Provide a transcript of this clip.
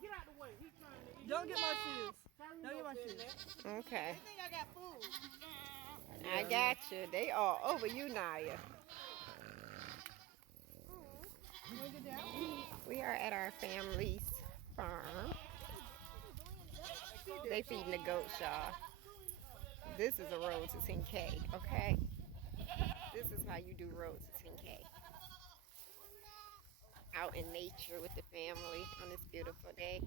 Get out the way. He's trying to eat. Don't get my shoes. Don't get my shoes. Okay. I think I got food. I got you. They all over you, Naya. We are at our family's farm. They feeding the goats, y'all. This is a road to 10K, okay? This is how you do road to 10K. Out in nature with the family on this beautiful day.